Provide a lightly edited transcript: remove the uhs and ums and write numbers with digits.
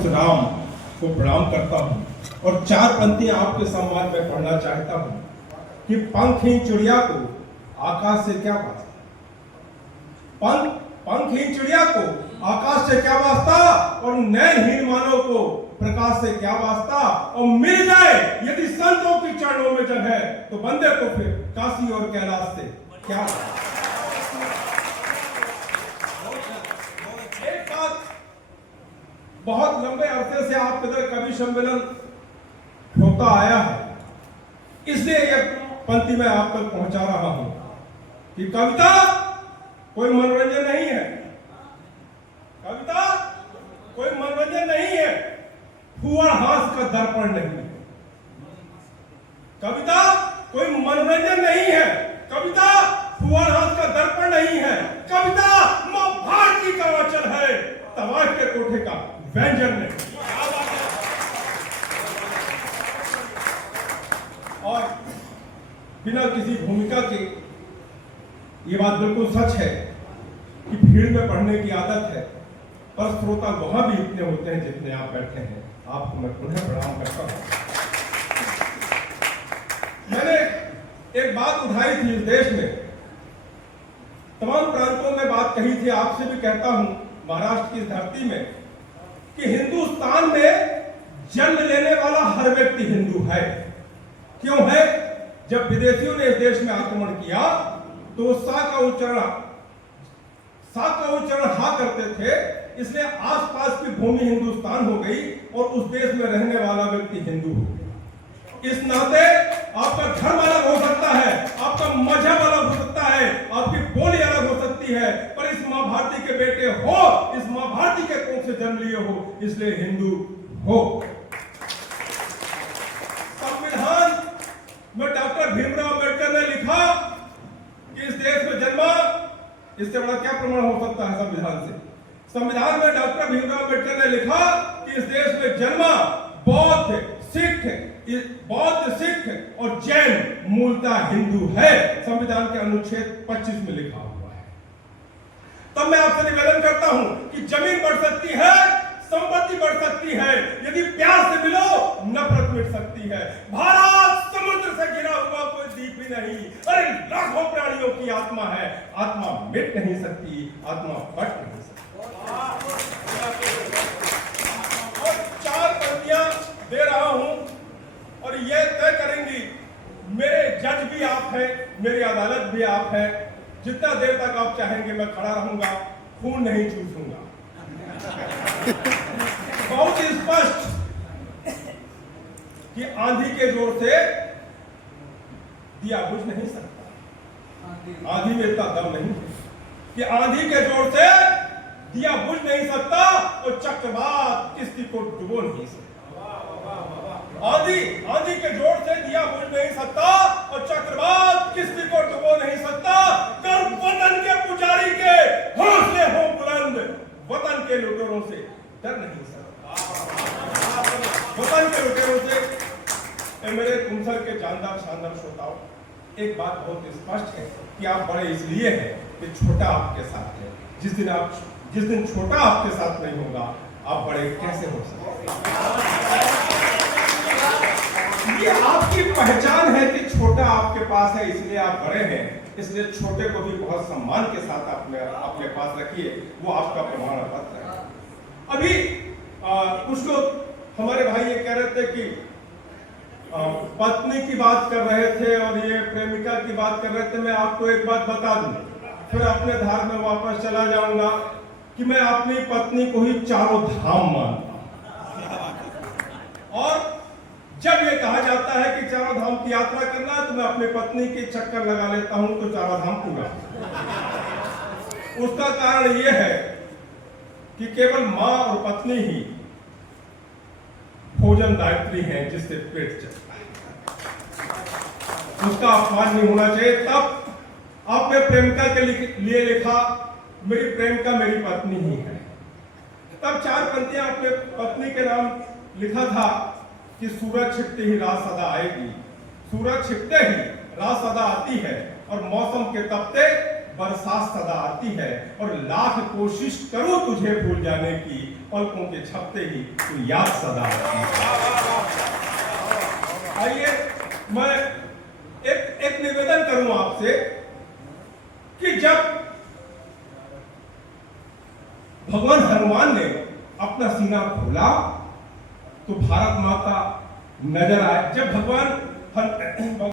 उस राम को प्रणाम करता हूँ और चार पंक्तियां आपके सम्मान में पढ़ना चाहता हूँ कि पंखहीन चिड़िया को आकाश से क्या वास्ता, पंखहीन चिड़िया को आकाश से क्या वास्ता और नयनहीन मानव को प्रकाश से क्या वास्ता। और मिल जाए यदि संतों की चरणों में जगह तो बंदे को फिर काशी और कैलाश से क्या। एक बात, बहुत लंबे अरसे से आपके इधर कवि सम्मेलन होता आया है, इसलिए यह पंक्ति मैं आप तक पहुंचा रहा हूं कि कविता कोई मनोरंजन नहीं है, कविता कोई मनोरंजन नहीं है, फुहारहास का दर्पण नहीं है। कविता कोई मनोरंजन नहीं है, कविता फुहारहास का दर्पण नहीं है, कविता मां भारती का वचन है, तवाफ के कोठे का व्यंजन नहीं। और बिना किसी भूमिका के ये बात बिल्कुल सच है कि भीड़ में पढ़ने की आदत है, पर श्रोता वहां भी इतने होते हैं जितने आप बैठे हैं। आपको मैं पुनः प्रणाम करता हूं। मैंने एक बात उठाई थी इस देश में, तमाम प्रांतों में बात कही थी, आपसे भी कहता हूं महाराष्ट्र की धरती में, कि हिंदुस्तान में जन्म लेने वाला हर व्यक्ति हिंदू है। क्यों है? जब विदेशियों ने इस देश में आक्रमण किया तो सा का उच्चारण हा करते थे, इसलिए आसपास की भूमि हिंदुस्तान हो गई और उस देश में रहने वाला व्यक्ति हिंदू हो गया। इस नाते आपका धर्म अलग हो सकता है, आपका मजहब अलग हो सकता है, आपकी बोली अलग हो सकती है, पर इस मां भारती के बेटे हो, इस मां भारती के कोख से जन्म लिए हो, इसलिए हिंदू हो। संविधान में डॉक्टर भीमराव अम्बेडकर ने लिखा कि इस देश में जन्मा, इससे बड़ा क्या प्रमाण हो सकता है संविधान से। संविधान में डॉक्टर भीमराव अम्बेडकर ने लिखा कि इस देश में जन्मा बौद्ध सिख और जैन मूलतः हिंदू है। संविधान के अनुच्छेद 25 में लिखा हुआ है। तब मैं आपसे निवेदन करता हूं कि जमीन बढ़ सकती है, संपत्ति बढ़ सकती है, यदि प्यार से मिलो नफरत मिट सकती है। भारत समुद्र से घिरा हुआ कोई द्वीप भी नहीं, अरे लाखों प्राणियों की आत्मा है, आत्मा मिट नहीं सकती, आत्मा बट नहीं सकती। और चार पंक्तियां दे रहा हूं और ये तय करेंगी, मेरे जज भी आप हैं, मेरी अदालत भी आप हैं, जितना देर तक आप चाहेंगे मैं खड़ा रहूंगा, खून नहीं चूसूंगा। बहुत स्पष्ट कि आंधी के जोर से दिया बुझ नहीं सकता, आंधी में इतना दम नहीं कि आंधी के जोर से दिया बुझ नहीं सकता और चक्रवात किस्ती को डुबो नहीं सकता। आंधी के जोर से दिया बुझ नहीं सकता और चक्रवात किस्ती को डुबो नहीं सकता। कर वतन के पुजारी के हौसले हो बुलंद, वतन के लुटेरों से डर नहीं सकता। वतन के लुटेरों से मेरे तुमसर के जानदार शानदार श्रोताओं, एक बात बहुत स्पष्ट है कि आप बड़े इसलिए हैं कि छोटा आपके साथ है। जिस दिन छोटा आपके साथ नहीं होगा आप बड़े कैसे हो सकते? ये आपकी पहचान है कि छोटा आपके पास है इसलिए आप बड़े हैं, इसलिए छोटे को भी बहुत सम्मान के साथ अपने पास रखिए, वो आपका प्रमाण पत्र है। अभी कुछ लोग हमारे भाई ये कह रहे थे कि पत्नी की बात कर रहे थे और ये प्रेमिका की बात कर रहे थे। मैं आपको एक बात बता दूं, फिर अपने धार में वापस चला जाऊंगा कि मैं अपनी पत्नी को ही चारों धाम मानता हूं। और जब ये कहा जाता है कि चारों धाम की यात्रा करना है तो मैं अपनी पत्नी के चक्कर लगा लेता हूं तो चारों धाम पूरा। उसका कारण यह है कि केवल मां और पत्नी ही भोजन दायित्री है जिससे पेट चलता है, उसका अपमान नहीं होना चाहिए। तब आपने प्रेमिका के लिए लिखा मेरी प्रेमिका मेरी पत्नी ही है। तब चार पंक्तियां अपने पत्नी के नाम लिखा था कि सूरज छिपते ही रात सदा आएगी, सूरज छिपते ही रात सदा आती है और मौसम के तपते बरसात सदा आती है और लाख कोशिश करो तुझे भूल जाने की, पलकों के छपते ही तू याद सदा आती है। आइए मैं एक निवेदन करूं आपसे कि जब भगवान हनुमान ने अपना सीना खोला तो भारत माता नजर आए। जब भगवान